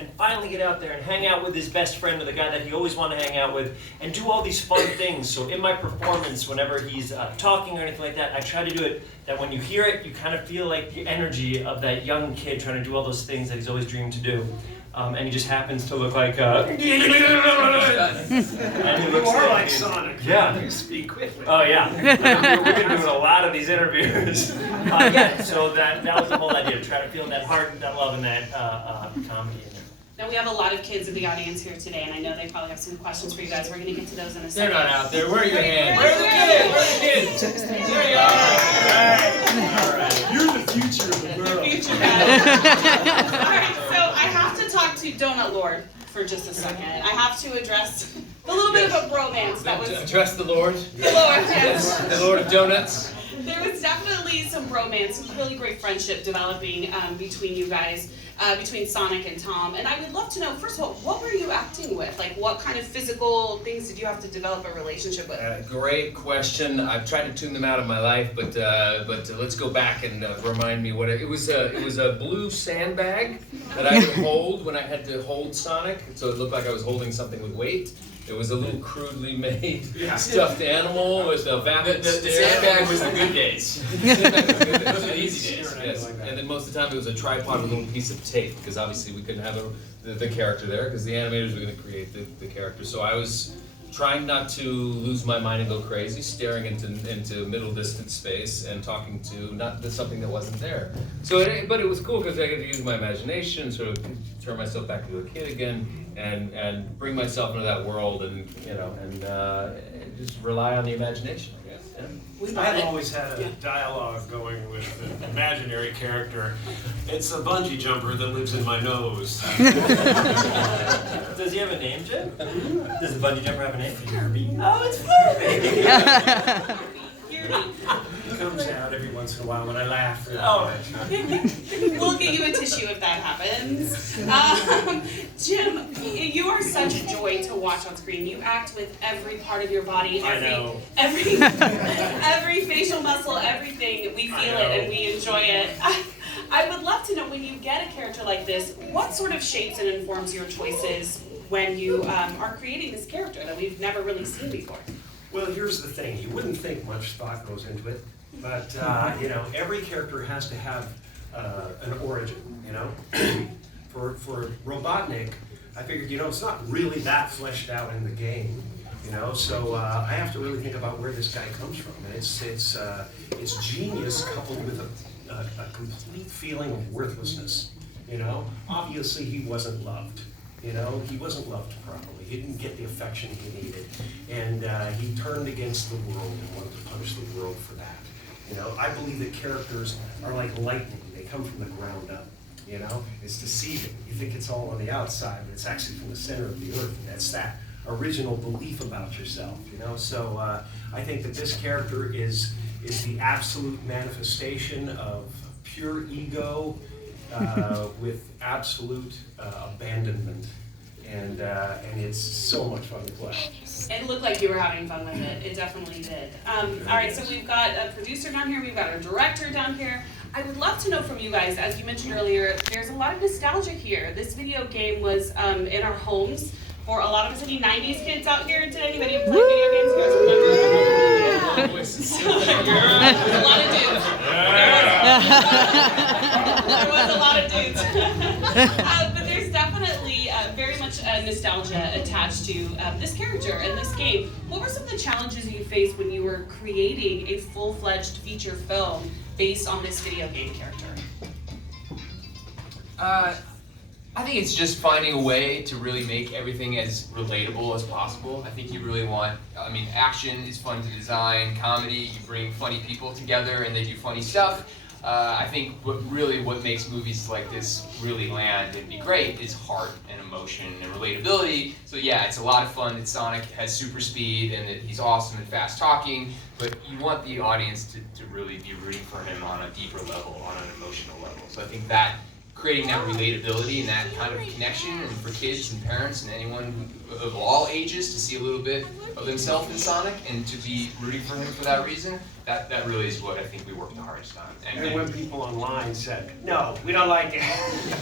and finally get out there and hang out with his best friend or the guy that he always wanted to hang out with and do all these fun things. So in my performance, whenever he's talking or anything like that, I try to do it that when you hear it, you kind of feel like the energy of that young kid trying to do all those things that he's always dreamed to do. And he just happens to look like and he You looks are like Sonic. Yeah. You speak quickly. Oh yeah, we've been doing a lot of these interviews. Yeah, so that was the whole idea, to try to feel that heart and that love and that comedy in there. Now we have a lot of kids in the audience here today, and I know they probably have some questions for you guys. We're going to get to those in a second. They're not out there. Where are your hands? Where are the kids? Where are the kids? There you are. All right. You're the future of the world. Future guys. All right, so I have to talk to Donut Lord for just a second. I have to address a little bit of a bromance that was... Address the Lord. The Lord, yes. The Lord of Donuts. There was definitely some bromance, some really great friendship developing between you guys, between Sonic and Tom. And I would love to know, first of all, what were you acting with? Like, what kind of physical things did you have to develop a relationship with? Great question. I've tried to tune them out of my life, but let's go back and remind me what it was. It was a blue sandbag that I would hold when I had to hold Sonic, so it looked like I was holding something with weight. It was a little crudely made stuffed animal with a vapid stare. The sandbag was the good days. Those are the easy days, yes. And then most of the time it was a tripod with a little piece of tape, because obviously we couldn't have the character there, because the animators were going to create the character. So I was trying not to lose my mind and go crazy, staring into middle distance space and talking to something that wasn't there. So, but it was cool because I got to use my imagination, sort of turn myself back into a kid again, and bring myself into that world, and just rely on the imagination, I guess. Yeah. I've always had a dialogue going with the imaginary character. It's a bungee jumper that lives in my nose. Does he have a name, Jim? Does the bungee jumper have a name? Carrey. Oh, it's Furby! It comes out every once in a while when I laugh. Oh. We'll get you a tissue if that happens. Jim, you are such a joy to watch on screen. You act with every part of your body, every facial muscle, everything. We feel it and we enjoy it. I would love to know, when you get a character like this, what sort of shapes and informs your choices when you are creating this character that we've never really seen before? Well, here's the thing. You wouldn't think much thought goes into it, but every character has to have an origin. For Robotnik, I figured it's not really that fleshed out in the game. So I have to really think about where this guy comes from, and it's genius coupled with a complete feeling of worthlessness. Obviously he wasn't loved. He wasn't loved properly. He didn't get the affection he needed, and he turned against the world and wanted to punish the world for that. I believe that characters are like lightning. They come from the ground up. It's deceiving. You think it's all on the outside, but it's actually from the center of the earth, and that's that original belief about yourself. So I think that this character is the absolute manifestation of pure ego with absolute abandonment, and it's so much fun to play. It looked like you were having fun with it. It definitely did. All right, so we've got a producer down here. We've got a director down here. I would love to know from you guys, as you mentioned earlier, there's a lot of nostalgia here. This video game was in our homes for a lot of us. Any 90s kids out here? Did anybody play video games? You guys remember? There was a lot of dudes. There was a lot of dudes. But there's definitely very much nostalgia attached to this character and this game. What were some of the challenges you faced when you were creating a full-fledged feature film based on this video game character? I think it's just finding a way to really make everything as relatable as possible. I think you really want, action is fun to design, comedy, you bring funny people together and they do funny stuff. I think what makes movies like this really land and be great is heart and emotion and relatability. So yeah, it's a lot of fun that Sonic has super speed and that he's awesome and fast talking, but you want the audience to really be rooting for him on a deeper level, on an emotional level. So I think that creating that relatability and that kind of connection, and for kids and parents and anyone of all ages to see a little bit of themselves in Sonic and to be rooting for him for that reason, that really is what I think we worked the hardest on. And when people online said, no, we don't like it,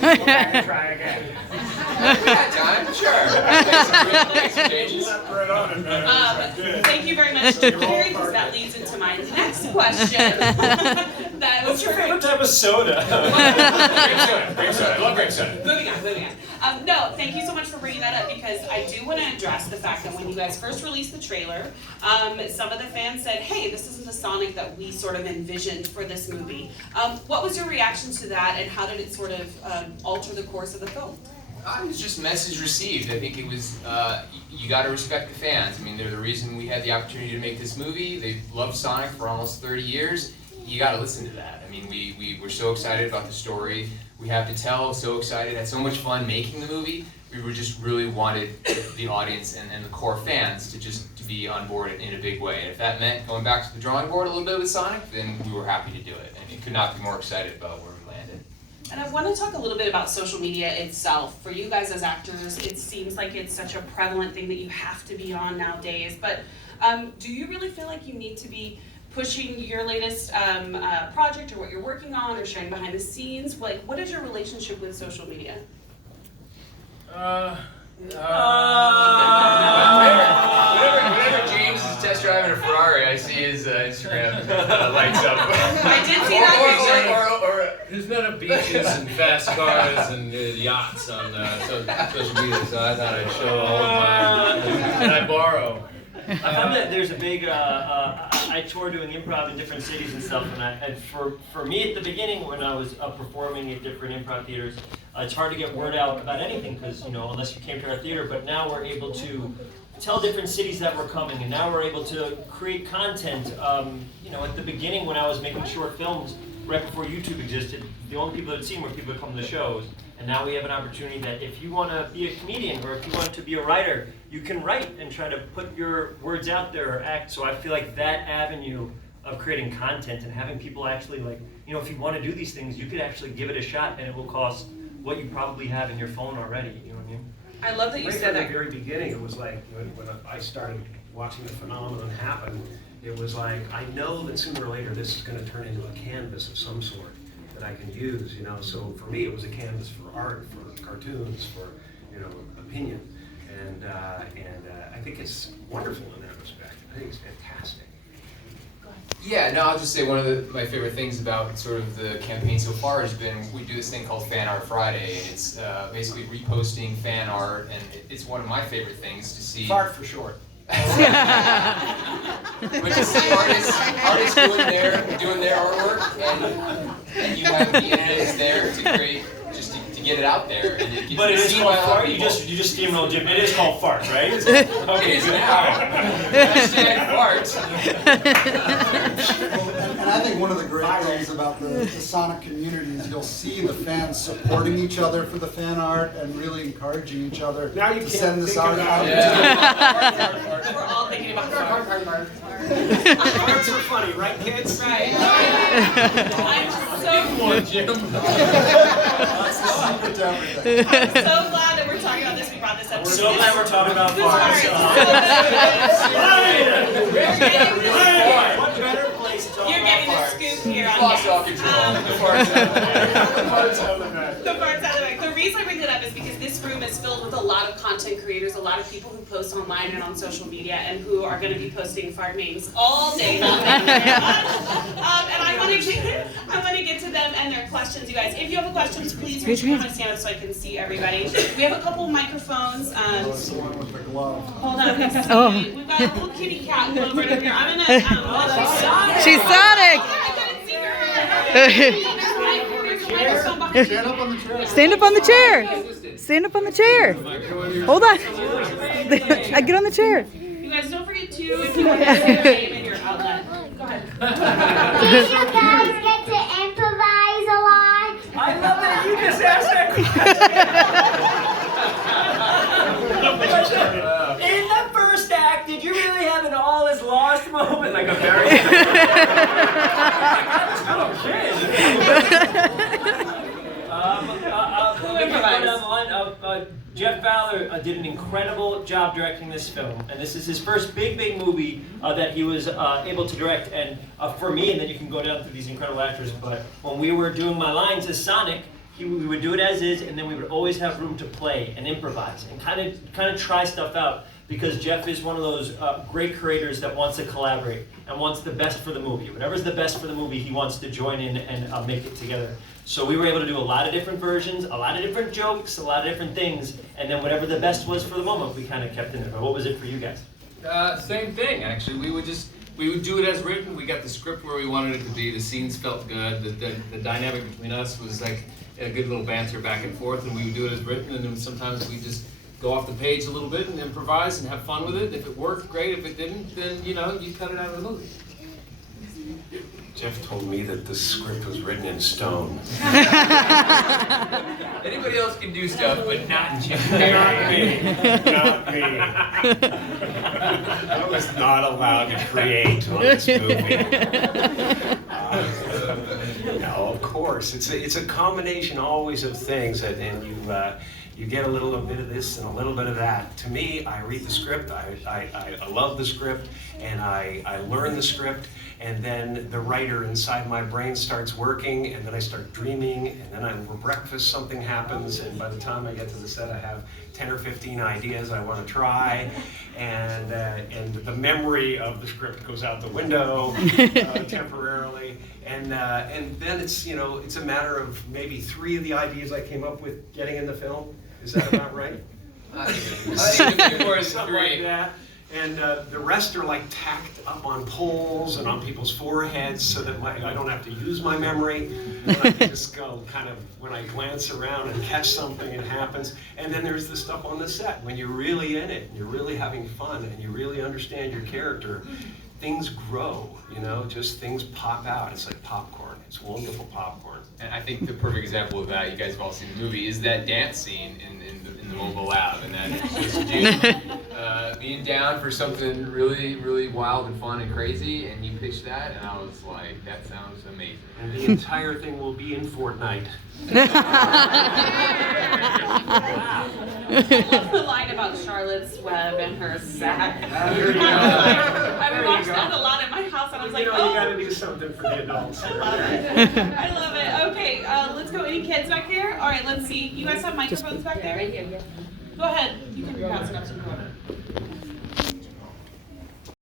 we're back and try again. We had time, sure. Make some changes. Thank you very much, Carrey, because that leads into my next question. What's your favorite type of soda? Grape soda. I love grape soda. Moving on. No, thank you so much for bringing that up, because I do want to address the fact that when you guys first released the trailer, some of the fans said, hey, this isn't the Sonic that we sort of envisioned for this movie. What was your reaction to that, and how did it sort of alter the course of the film? It was just message received. I think it was, you gotta respect the fans. I mean, they're the reason we had the opportunity to make this movie. They've loved Sonic for almost 30 years. You gotta listen to that. I mean, we were so excited about the story we have to tell, so excited, had so much fun making the movie. We were just really wanted the audience and the core fans to be on board in a big way. And if that meant going back to the drawing board a little bit with Sonic, then we were happy to do it. And we could not be more excited about where we landed. And I want to talk a little bit about social media itself. For you guys as actors, it seems like it's such a prevalent thing that you have to be on nowadays. But do you really feel like you need to be pushing your latest project or what you're working on, or sharing behind the scenes? Like, what is your relationship with social media? Whenever James is test driving a Ferrari, I see his Instagram lights up. I did see that. Or There's not a beaches and fast cars and yachts on social media, so I thought I'd show all of mine. And I borrow. I found that there's a big, I tour doing improv in different cities and stuff, and for me at the beginning when I was performing at different improv theaters, it's hard to get word out about anything because, unless you came to our theater, but now we're able to tell different cities that we're coming, and now we're able to create content. At the beginning when I was making short films, right before YouTube existed, the only people that had seen were people that come to the shows. And now we have an opportunity that if you want to be a comedian or if you want to be a writer, you can write and try to put your words out there or act. So I feel like that avenue of creating content and having people actually if you want to do these things, you could actually give it a shot and it will cost what you probably have in your phone already. You know what I mean? I love that you Right said from that. the very beginning, it was like when I started watching the phenomenon happen, it was like, I know that sooner or later this is going to turn into a canvas of some sort that I can use, So for me, it was a canvas for art, for cartoons, for, opinion. And I think it's wonderful in that respect. I think it's fantastic. yeah, no, I'll just say one of my favorite things about sort of the campaign so far has been we do this thing called Fan Art Friday. And it's basically reposting fan art, and it's one of my favorite things to see. Fart for short. Which is the artists doing their artwork, and you have the images there to create, just to get it out there. And it But it is seen called by other fart. You people. just steamrolled Jim. It is called fart, right? It is now. Hashtag fart. And I think one of the great things about the Sonic community is you'll see the fans supporting each other for the fan art and really encouraging each other Now you to can't send this think art about out. it. We're all thinking about fart. Farts are funny, right, kids? Right. I'm so Secret to everything. glad that we're talking about this. We brought this up. We're so glad we're talking about This farts. art What better place to talk You're about getting the farts? scoop here on Lost this. all control. The fart's out there. The farts out of the bag. The farts out of the way. The reason I bring that up is because this room is filled with a lot of content creators, a lot of people who post online and on social media, and who are going to be posting fart memes all day long. And I want to get to them and their questions, you guys. If you have questions, please raise your hand. I'm gonna stand up so I can see everybody. We have a couple microphones. That's the one with the glove. Hold on. We've got a little kitty cat over here. I'm gonna. She's Sonic. I couldn't see her. There's a microphone behind you. Stand up on the chair. Stand up on the chair. Stand up on the chair. Hold on. I get on the chair. You guys don't forget to, if you want to say your name and your outlet. Go ahead. Do you guys get to improvise a lot? I love that you just asked that question. In the first act, did you really have an all is lost moment? Like a very... Who improvised? Jeff Fowler did an incredible job directing this film, and this is his first big movie that he was able to direct. And for me, and then you can go down through these incredible actors, but when we were doing my lines as Sonic, we would do it as is, and then we would always have room to play and improvise and kind of try stuff out, because Jeff is one of those great creators that wants to collaborate and wants the best for the movie. Whatever's the best for the movie, he wants to join in and make it together. So we were able to do a lot of different versions, a lot of different jokes, a lot of different things, and then whatever the best was for the moment, we kind of kept in there. But what was it for you guys? Same thing, actually. We would do it as written. We got the script where we wanted it to be. The scenes felt good. The dynamic between us was like a good little banter back and forth, and we would do it as written. And then sometimes we just go off the page a little bit and improvise and have fun with it. If it worked, great. If it didn't, then you cut it out of the movie. Jeff told me that the script was written in stone. Anybody else can do stuff, but not Jeff. Not me. I was not allowed to create on this movie. No, of course. It's a combination always of things, and you get a little bit of this and a little bit of that. To me, I read the script, I love the script, and I learn the script, and then the writer inside my brain starts working, and then I start dreaming, and then over breakfast something happens, and by the time I get to the set I have 10 or 15 ideas I want to try, and the memory of the script goes out the window temporarily, and then it's a matter of maybe 3 of the ideas I came up with getting in the film. Is that about right? I think it's more than Something 3. like that. And the rest are like tacked up on poles and on people's foreheads so that I don't have to use my memory. And I can just go kind of, when I glance around and catch something, it happens. And then there's the stuff on the set. When you're really in it, and you're really having fun, and you really understand your character, things grow, just things pop out. It's like popcorn. It's wonderful popcorn. And I think the perfect example of that, you guys have all seen the movie, is that dance scene in the mobile lab, and that just you being down for something really, really wild and fun and crazy, and you pitched that, and I was like, that sounds amazing. And the entire thing will be in Fortnite. I love the line about Charlotte's Web and her sack. I watched that a lot at my house, and I was like, You gotta do something for the adults. I love it. I love it. Okay, let's go. Any kids back here? All right, let's see. You guys have microphones back there? Right here, yeah. Go ahead. You can pass it up to the corner.